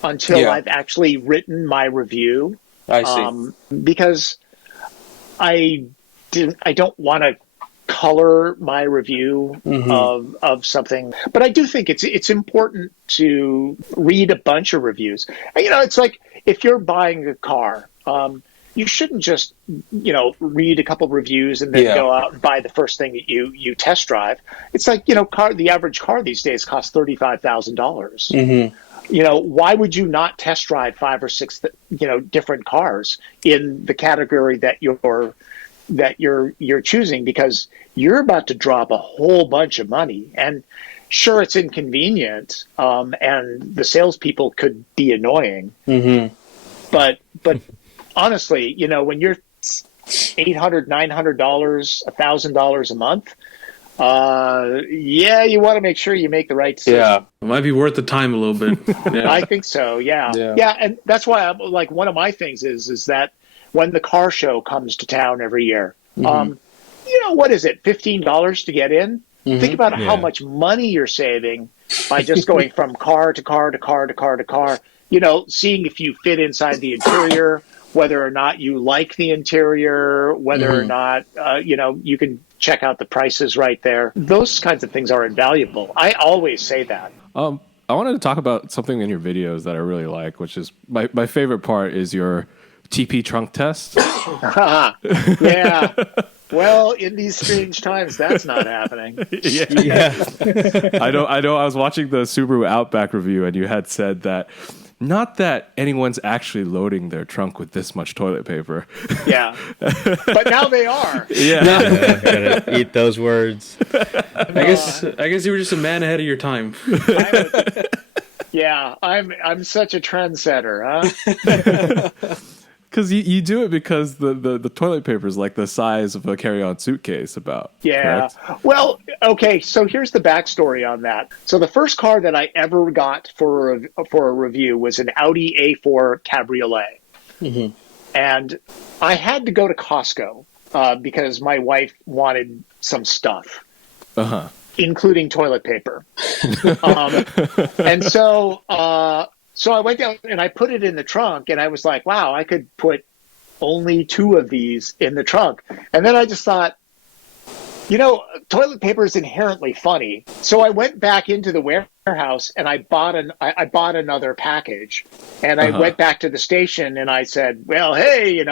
until I've actually written my review. I see. Because I don't want to color my review of something, but I do think it's important to read a bunch of reviews. And, it's like if you're buying a car, you shouldn't just read a couple of reviews and then go out and buy the first thing that you test drive. It's like the average car these days costs $35,000. Why would you not test drive 5 or 6 different cars in the category that you're choosing, because you're about to drop a whole bunch of money. And sure, it's inconvenient, and the salespeople could be annoying. But honestly, when you're $800, $900, $1,000 a month, you want to make sure you make the right decision. Yeah, it might be worth the time a little bit. I think so. Yeah, and that's why I'm like, one of my things is that when the car show comes to town every year, what is it, $15 to get in? Think about how much money you're saving by just going from car to car to car to car to car, seeing if you fit inside the interior, whether or not you like the interior, whether or not, you can check out the prices right there. Those kinds of things are invaluable. I always say that. I wanted to talk about something in your videos that I really like, which is my favorite part is your TP trunk test. Yeah. Well, in these strange times, that's not happening. I know. I was watching the Subaru Outback review, and you had said that not that anyone's actually loading their trunk with this much toilet paper. Yeah, but now they are. Gotta eat those words. I guess you were just a man ahead of your time. I'm such a trendsetter, huh? Because you do it because the toilet paper is like the size of a carry-on suitcase about. Yeah. Correct? Well, okay, so here's the backstory on that. So the first car that I ever got for a review was an Audi A4 Cabriolet. And I had to go to Costco because my wife wanted some stuff, including toilet paper. And so I went down and I put it in the trunk, and I was like, wow, I could put only 2 of these in the trunk. And then I just thought, toilet paper is inherently funny. So I went back into the warehouse and I bought another package, and I went back to the station and I said, well, hey,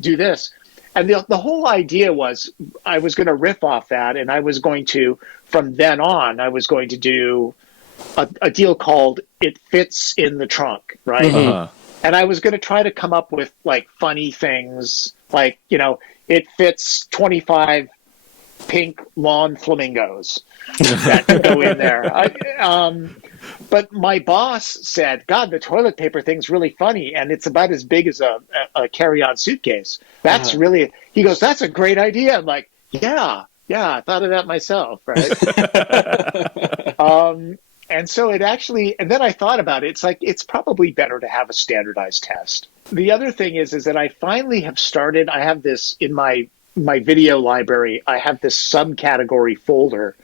do this. And the whole idea was I was going to riff off that, and I was going to, from then on, I was going to do a deal called It Fits in the Trunk, right? And I was going to try to come up with like funny things, like, it fits 25 pink lawn flamingos that could go in there. But my boss said, God, the toilet paper thing's really funny, and it's about as big as a carry-on suitcase. That's really, he goes, that's a great idea. I'm like, yeah, I thought of that myself, right? And so it actually, and then I thought about it. It's like, it's probably better to have a standardized test. The other thing is that I finally have started, I have this in my video library, I have this subcategory folder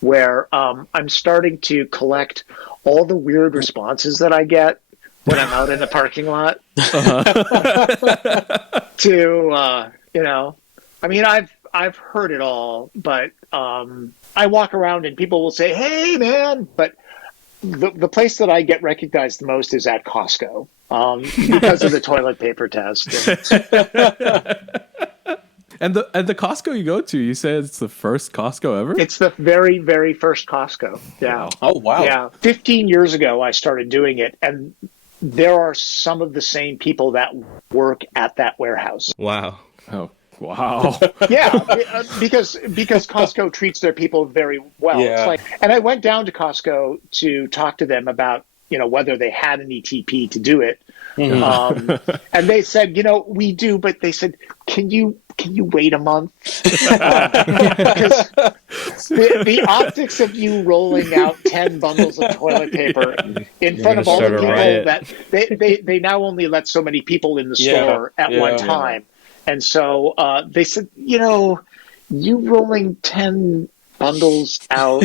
where I'm starting to collect all the weird responses that I get when I'm out in the parking lot. I mean, I've heard it all, but I walk around and people will say, hey, man, but the place that I get recognized the most is at Costco because of the toilet paper test. And the Costco you go to, you said it's the first Costco ever? It's the very, very first Costco. Yeah. Oh, wow. Yeah. 15 years ago, I started doing it, and there are some of the same people that work at that warehouse. Wow. Oh, wow. Yeah, because Costco treats their people very well. Yeah. It's like, and I went down to Costco to talk to them about, whether they had any TP to do it. And they said, we do, but they said, can you wait a month? Because the optics of you rolling out 10 bundles of toilet paper in front of all the people that they now only let so many people in the store at one time. And so they said, you rolling 10 bundles out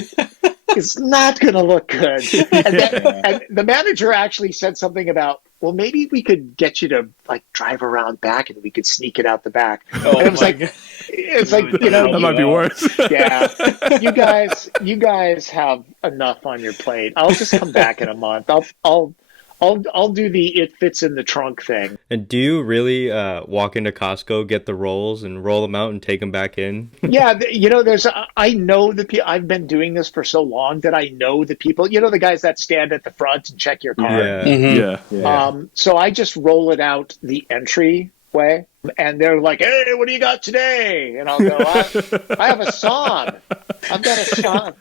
is not going to look good. And the manager actually said something about, well, maybe we could get you to like drive around back and we could sneak it out the back. Oh, and it was like, it's like, that might be worse. Yeah, you guys have enough on your plate. I'll just come back in a month. I'll do the It Fits in the Trunk thing. And do you really walk into Costco, get the rolls, and roll them out and take them back in? Yeah, I know the people. I've been doing this for so long that I know the people. The guys that stand at the front and check your car. Yeah. So I just roll it out the entry way, and they're like, "Hey, what do you got today?" And I'll go, "I have a Saab. I've got a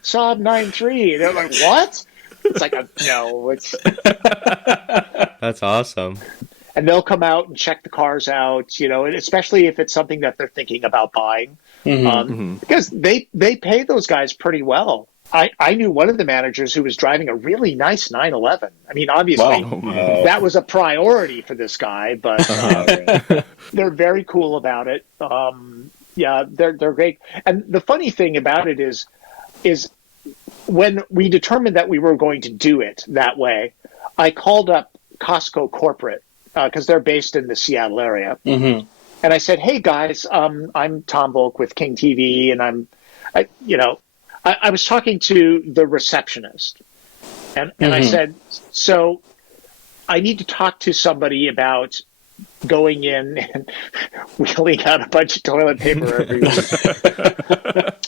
Saab 9.3." And they're like, "What?" It's like, no, it's... That's awesome. And they'll come out and check the cars out, and especially if it's something that they're thinking about buying, because they pay those guys pretty well. I knew one of the managers who was driving a really nice 911. I mean, obviously, that was a priority for this guy, but they're very cool about it. They're great. And the funny thing about it is when we determined that we were going to do it that way, I called up Costco corporate because they're based in the Seattle area. And I said, hey, guys, I'm Tom Voelk with King TV, and I was talking to the receptionist. And I said, so I need to talk to somebody about going in and wheeling out a bunch of toilet paper every week.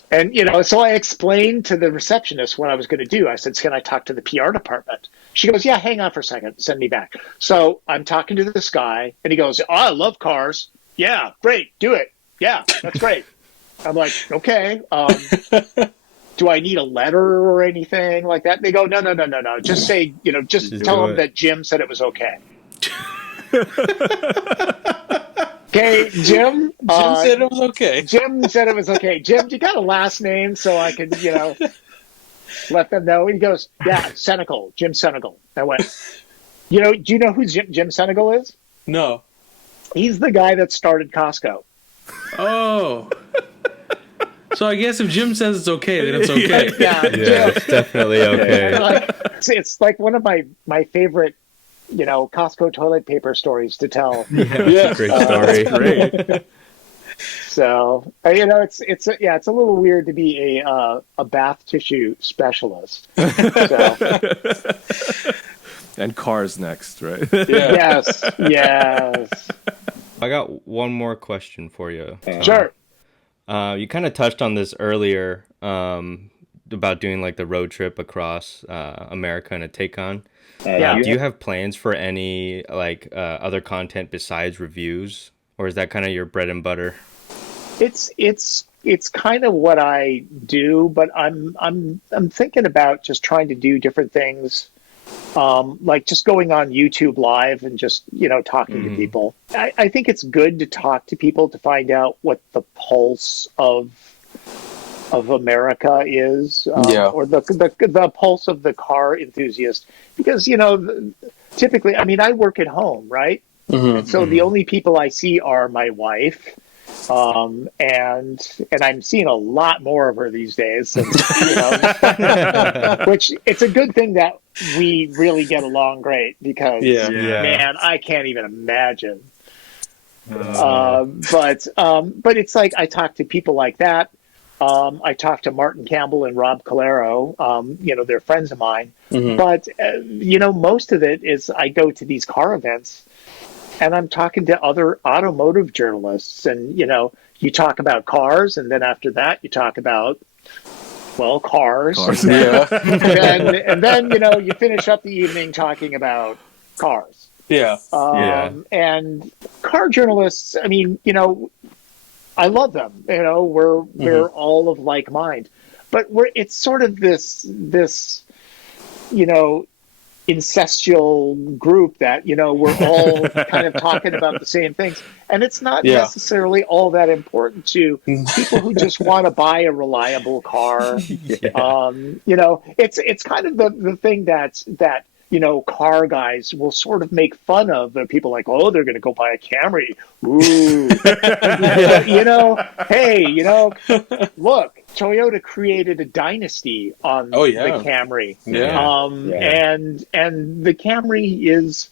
And, so I explained to the receptionist what I was going to do. I said, can I talk to the PR department? She goes, yeah, hang on for a second. Send me back. So I'm talking to this guy, and he goes, I love cars. Yeah, great. Do it. Yeah, that's great. I'm like, okay. Do I need a letter or anything like that? They go, no. Just say, just tell them that Jim said it was okay. Okay, Jim. Jim said it was okay. Jim said it was okay. Jim, you got a last name so I can, let them know? He goes, yeah, Senegal, Jim Senegal. I went, do you know who Jim Senegal is? No. He's the guy that started Costco. Oh. So I guess if Jim says it's okay, then it's okay. Yeah, Yeah, it's definitely okay. like, it's like one of my favorite, Costco toilet paper stories to tell. Yeah. Great story. Great. So it's a little weird to be a bath tissue specialist. So, And cars next, right? Yeah. yes. I got one more question for you. Sure. You kind of touched on this earlier about doing like the road trip across America in a Taycan. Yeah. Do you have plans for any like other content besides reviews, or is that kind of your bread and butter? It's kind of what I do, but I'm thinking about just trying to do different things, like just going on YouTube Live and just talking to people. I think it's good to talk to people to find out what the pulse of America is, or the pulse of the car enthusiast, because typically, I mean, I work at home, right? And so the only people I see are my wife. And I'm seeing a lot more of her these days, and, which it's a good thing that we really get along great, because man, I can't even imagine. But it's like I talk to people like that. I talk to Martin Campbell and Rob Calero. They're friends of mine. But most of it is I go to these car events, and I'm talking to other automotive journalists, and you talk about cars, and then after that you talk about cars. And then you finish up the evening talking about cars. And car journalists, I mean, I love them. We're all of like mind, but it's sort of this incestual group that we're all kind of talking about the same things, and it's not necessarily all that important to people who just want to buy a reliable car. It's kind of the thing that car guys will sort of make fun of. People like, oh, they're going to go buy a Camry. Ooh, hey, look, Toyota created a dynasty on the Camry. And the Camry is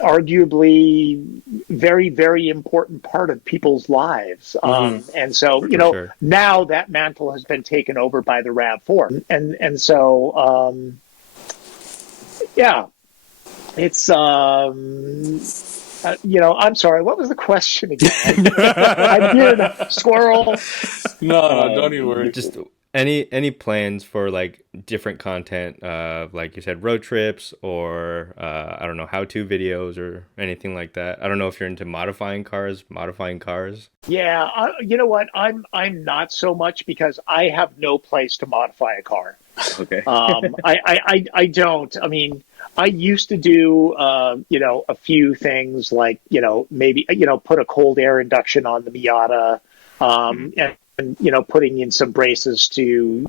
arguably very, very important part of people's lives. And so, now that mantle has been taken over by the RAV4. And so, it's, I'm sorry, what was the question again? I hear the squirrel. No, don't even worry. Just any plans for like different content, like you said, road trips, or I don't know, how-to videos or anything like that. I don't know if you're into modifying cars. Yeah, you know what? I'm not so much, because I have no place to modify a car. Okay. I don't. I mean, I used to do a few things like maybe put a cold air induction on the Miata, and putting in some braces to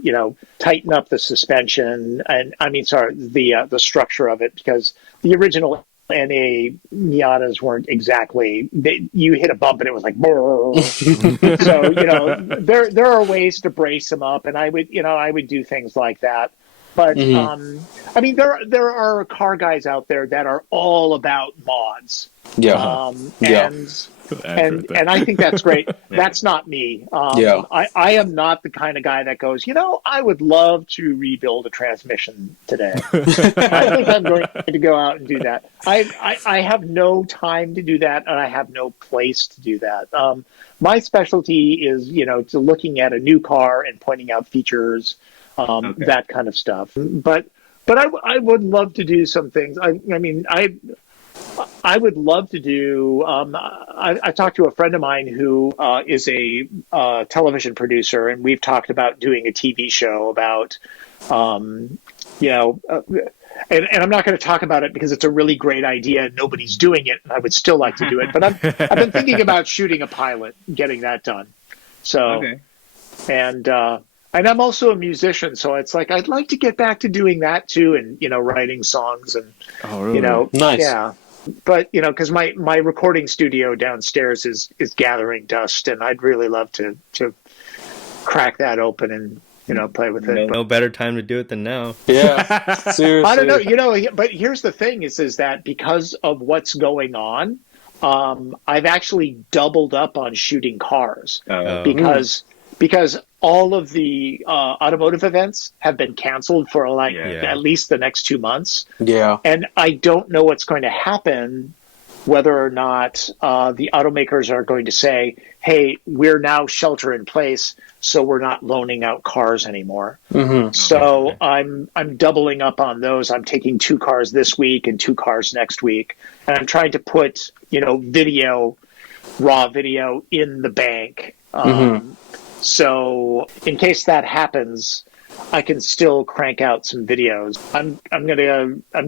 tighten up the suspension, and the structure of it, because the original NA Miatas weren't exactly, you hit a bump and it was like so there are ways to brace them up, and I would do things like that. But there are car guys out there that are all about mods. And I think that's great. That's not me. I am not the kind of guy that goes, I would love to rebuild a transmission today. I think I'm going to go out and do that. I have no time to do that, and I have no place to do that. My specialty is, to looking at a new car and pointing out features, that kind of stuff. But I would love to do some things. I would love to do. I talked to a friend of mine who is a television producer, and we've talked about doing a TV show about, and I'm not going to talk about it because it's a really great idea and nobody's doing it, and I would still like to do it. But I've been thinking about shooting a pilot, getting that done. So, and I'm also a musician, so it's like I'd like to get back to doing that too, and writing songs and Nice. But because my recording studio downstairs is gathering dust, and I'd really love to crack that open and play with it. No better time to do it than now. Yeah, seriously. I don't know, but here's the thing: is that because of what's going on, I've actually doubled up on shooting cars because all of the automotive events have been canceled for at least the next 2 months. Yeah. And I don't know what's going to happen, whether or not the automakers are going to say, hey, we're now shelter in place, so we're not loaning out cars anymore. Mm-hmm. So I'm doubling up on those. I'm taking 2 cars this week and 2 cars next week. And I'm trying to put, raw video in the bank. So in case that happens, I can still crank out some videos. I'm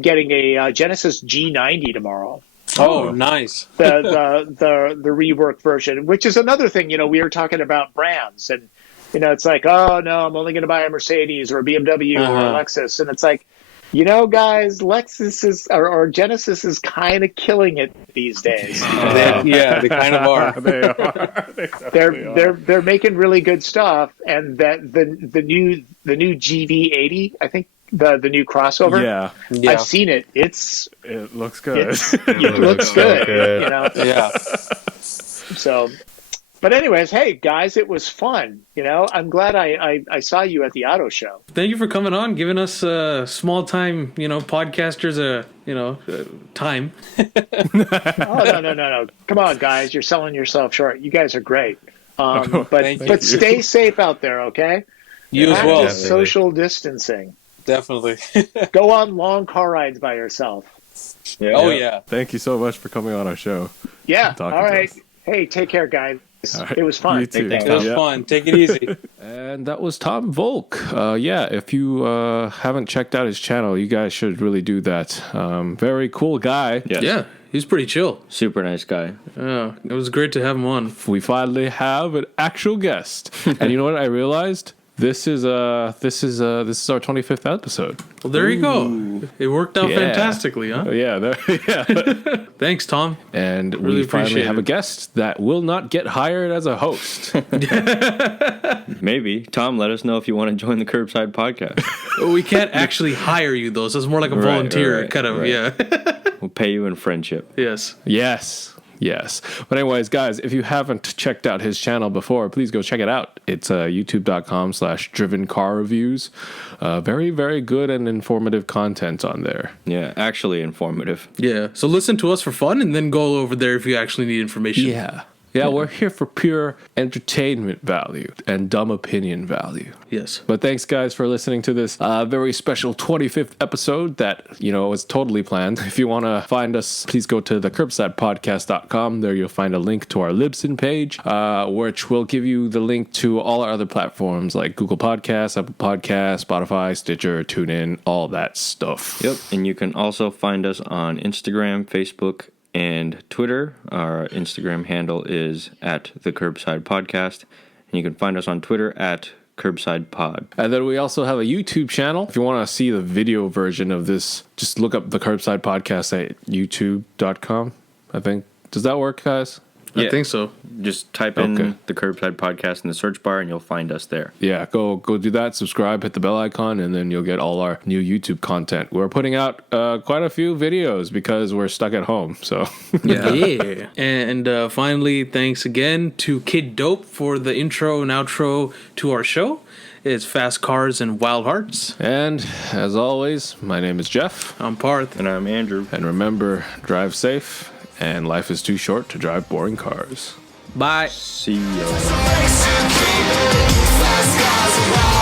getting a Genesis G90 tomorrow. Oh, nice. the rework version, which is another thing. We were talking about brands, and it's like, oh no, I'm only going to buy a Mercedes or a BMW or a Lexus, and it's like, guys, Lexus is or Genesis is kind of killing it these days. They kind of are. They are. They're making really good stuff, and that the new GV80, I think the new crossover. Yeah. I've seen it. It looks good. It looks good. Yeah. So. But anyways, hey guys, it was fun. I'm glad I saw you at the auto show. Thank you for coming on, giving us small time, podcasters time. Oh no! Come on, guys, you're selling yourself short. You guys are great. But stay safe out there, okay? You as well. Practice social distancing. Definitely. Go on long car rides by yourself. Yeah. Oh yeah. Thank you so much for coming on our show. Yeah. All right. Hey, take care, guys. Right. It was fun. You too. It was fun. Take it easy. And that was Tom Voelk. If you haven't checked out his channel, you guys should really do that. Very cool guy. Yes. Yeah, he's pretty chill. Super nice guy. Yeah, it was great to have him on. We finally have an actual guest. And you know what I realized? This is our 25th episode. Well, there you go. It worked out fantastically, huh? Yeah. Thanks, Tom. And Really we finally appreciate have a it. guest that will not get hired as a host. Maybe. Tom, let us know if you want to join the Curbside podcast. We can't actually hire you, though, so it's more like a volunteer kind of, yeah. We'll pay you in friendship. Yes. Yes. But anyways, guys, if you haven't checked out his channel before, please go check it out. It's youtube.com/drivencarreviews. Very, very good and informative content on there. Yeah, actually informative. Yeah. So listen to us for fun and then go over there if you actually need information. Yeah, we're here for pure entertainment value and dumb opinion value. Yes. But thanks, guys, for listening to this very special 25th episode that, was totally planned. If you want to find us, please go to thecurbsidepodcast.com. There you'll find a link to our Libsyn page, which will give you the link to all our other platforms like Google Podcasts, Apple Podcasts, Spotify, Stitcher, TuneIn, all that stuff. Yep, and you can also find us on Instagram, Facebook, and Twitter. Our Instagram handle is at the Curbside Podcast, and you can find us on Twitter at Curbside Pod. And then we also have a YouTube channel. If you want to see the video version of this, just look up the Curbside Podcast at youtube.com, I think. Does that work, guys? I think so. Just type in the Curbside Podcast in the search bar and you'll find us there. Yeah, go do that, subscribe, hit the bell icon, and then you'll get all our new YouTube content. We're putting out quite a few videos because we're stuck at home, so. Yeah. And finally, thanks again to Kid Dope for the intro and outro to our show. It's Fast Cars and Wild Hearts. And as always, my name is Jeff. I'm Parth. And I'm Andrew. And remember, drive safe, and life is too short to drive boring cars. Bye. See ya. Fast cars and wild